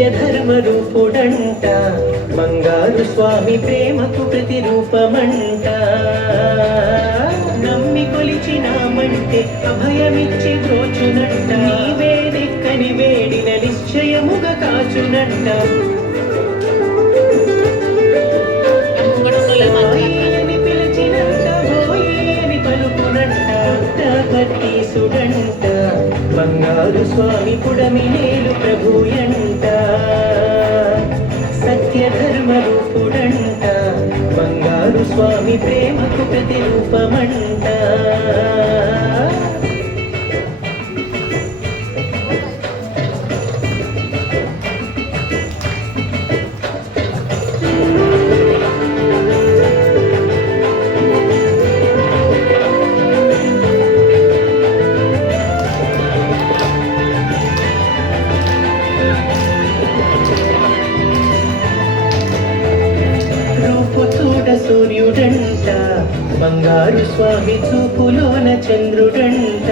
సత్యధర్మ రూపుడంట బంగారు స్వామి ప్రేమకు ప్రతిరూపమంట నమ్మి కొలిచినామంటే అభయమిచ్చి బ్రోచునంట నీవే దిక్కని వేడిన నిశ్చయముగా కాచునంట సుడంట బంగారు స్వామి పుడమినేలు ప్రభుయంట సత్యధర్మ రూపుడంట బంగారు స్వామి ప్రేమకు ప్రతిరూపమంట సూర్యుడంట బంగారు స్వామి చూపులోన చంద్రుడంట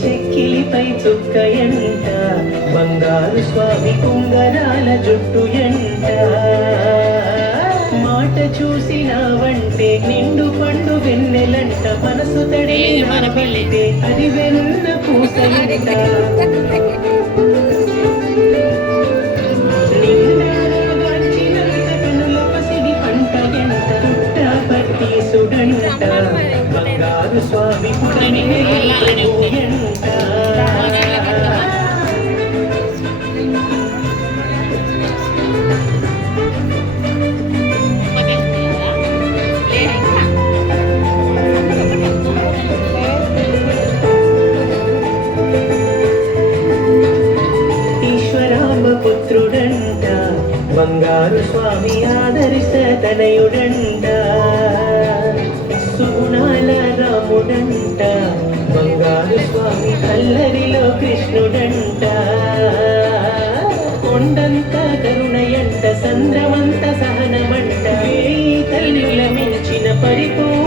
చెక్కిలిపై చుక్కయంట బంగారు స్వామి కుంగరాల జుట్టు ఎంట మాట చూసినావంటే నిండు పండు వెన్నెలంట మనసు తడే అది వెన్న పూసలంట బంగారు స్వామి ఈశ్వరాంబ పుత్రుడంట బంగారు స్వామి ఆదరిత తనయుడంట సుగుణాల రాముడంట బంగారు స్వామి కల్లరిలో కృష్ణుడంట కొండంత కరుణయంట సంద్రమంత సహనమంట వేయి తల్లుల మించిన పరిపూర్ణ